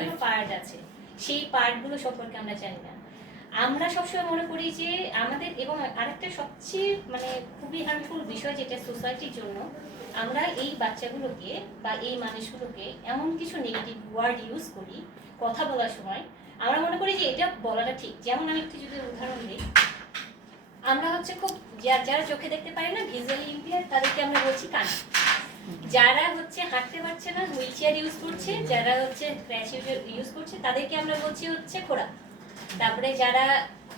অনেকগুলো পার্ট আছে, সেই পার্টগুলো সম্পর্কে আমরা জানি না। আমরা সবসময় মনে করি যে আমাদের, এবং আরেকটা সবচেয়ে মানে খুবই হার্মফুল বিষয় যেটা সোসাইটির জন্য, আমরা এই বাচ্চাগুলোকে বা এই মানুষগুলোকে এমন কিছু নেগেটিভ ওয়ার্ড ইউজ করি কথা বলার সময়। আমরা মনে করি যে এটা বলাটা ঠিক। যেমন আমি একটু যদি উদাহরণ দিই, আমরা হচ্ছে খুব যারা চোখে দেখতে পারে না, ভিজুয়ালি ইম্পেয়ার, তাদেরকে আমরা বলছি কানা। যারা হচ্ছে হাঁটতে পারছে না, হুইল চেয়ার ইউজ করছে, যারা হচ্ছে ক্র্যাশ ইউজ করছে, তাদেরকে আমরা বলছি হচ্ছে খোড়া। তারপরে যারা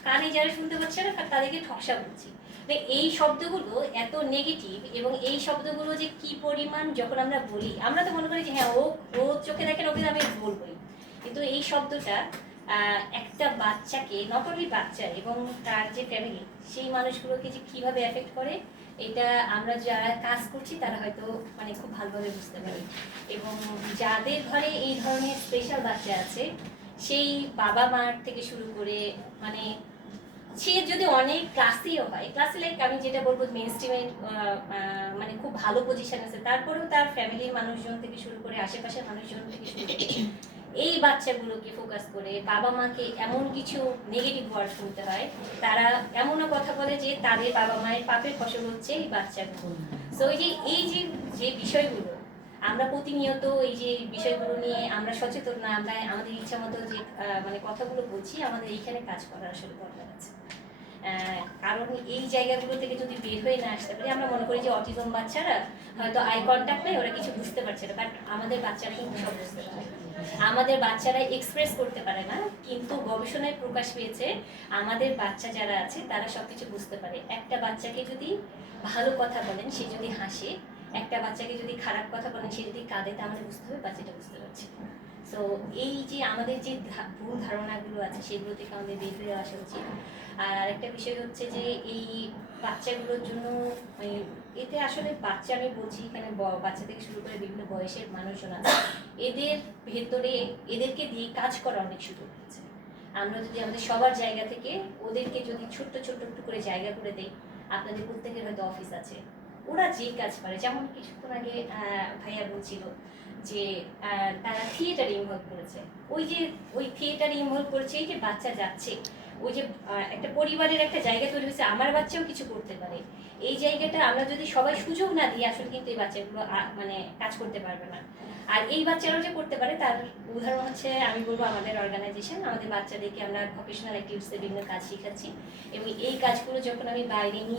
কানে যারা শুনতে পাচ্ছে না, তাদেরকে ঠকসা বলছি। এই শব্দগুলো এত নেগেটিভ, এবং এই শব্দগুলো যে কি পরিমাণ যখন আমরা বলি, আমরা তো মনে করি যে হ্যাঁ ও চোখে দেখেন, ওকে আমি বলবোই, কিন্তু এই শব্দটা একটা বাচ্চাকে, নট অনলি বাচ্চা এবং তার যে ফ্যামিলি, সেই মানুষগুলোকে যে কিভাবে এফেক্ট করে, এটা আমরা যারা কাজ করছি তারা হয়তো মানে খুব ভালোভাবে বুঝতে পারি। এবং যাদের ঘরে এই ধরনের স্পেশাল বাচ্চা আছে, সেই বাবা মার থেকে শুরু করে, মানে সে যদি অনেক ক্লাসিও হয়, ক্লাসি লাইক আমি যেটা বলবো মেন স্ট্রিমের মানে খুব ভালো পজিশন আছে, তারপরেও তার ফ্যামিলির মানুষজন থেকে শুরু করে আশেপাশের মানুষজন থেকে শুরু করে এই বাচ্চাগুলোকে ফোকাস করে বাবা মাকে এমন কিছু নেগেটিভ ওয়ার্ড শুনতে হয়। তারা এমনও কথা বলে যে তাদের বাবা মায়ের পাপের ফসল হচ্ছে এই বাচ্চাগুলো। সো এই যে বিষয়গুলো আমরা প্রতিনিয়ত, এই যে বিষয়গুলো নিয়ে আমরা সচেতন না, আমরা আমাদের ইচ্ছা মতো যে মানে কথাগুলো বলছি, আমাদের এইখানে কাজ করার আসলে দরকার আছে। কারণ এই জায়গাগুলো থেকে যদি বের হয়ে না আসতে পারি, আমরা মনে করি যে অটিজম বাচ্চারা হয়তো আই কন্ট্যাক্ট নেই, ওরা কিছু বুঝতে পারছে না, বাট আমাদের বাচ্চারা কিন্তু সব বুঝতে পারে। আমাদের বাচ্চারা এক্সপ্রেস করতে পারে না, কিন্তু গবেষণায় প্রকাশ পেয়েছে আমাদের বাচ্চা যারা আছে তারা সবকিছু বুঝতে পারে। একটা বাচ্চাকে যদি ভালো কথা বলেন, সে যদি হাসে, একটা বাচ্চাকে যদি খারাপ কথা বলেন, সে যদি কাঁদে, তাহলে বুঝতে হবে বাচ্চাটা বুঝতে পারছে। সো এই যে আমাদের যে ভুল ধারণাগুলো আছে, সেগুলো থেকে আমাদের বের হয়ে আসা উচিত। আর আরেকটা বিষয় হচ্ছে যে এই বাচ্চাগুলোর জন্য এতে আসলে বাচ্চা আমি বলছি, এখানে বাচ্চা থেকে শুরু করে বিভিন্ন বয়সের মানুষজন আছে, এদের ভেতরে এদেরকে দিয়ে কাজ করা অনেক সুযোগ আছে। আমরা যদি আমাদের সবার জায়গা থেকে ওদেরকে যদি ছোট্ট ছোট্ট একটু করে জায়গা করে দেই, আপনাদের প্রত্যেকের হয়তো অফিস আছে, ওরা যে কাজ পারে, যেমন কিছুক্ষণ আগে ভাইয়া বলছিল যে তারা থিয়েটারে ইনভলভ করেছে, ওই থিয়েটারে ইনভলভ করেছে, এই যে বাচ্চা যাচ্ছে, ওই যে একটা পরিবারের একটা জায়গা তৈরি হয়েছে, আমার বাচ্চাও কিছু করতে পারে, এই জায়গাটা আমরা যদি সবাই সুযোগ না দিই, আসলে কিন্তু এই বাচ্চাগুলো মানে কাজ করতে পারবে না। আর এই বাচ্চারাও যে করতে পারে, তার উদাহরণ হচ্ছে আমি বলবো আমাদের অর্গানাইজেশন। আমাদের বাচ্চাদেরকে আমরা ভোকেশনাল অ্যাক্টিভিটিসে বিভিন্ন কাজ শেখাচ্ছি, এবং এই কাজগুলো যখন আমি বাইরে নিয়ে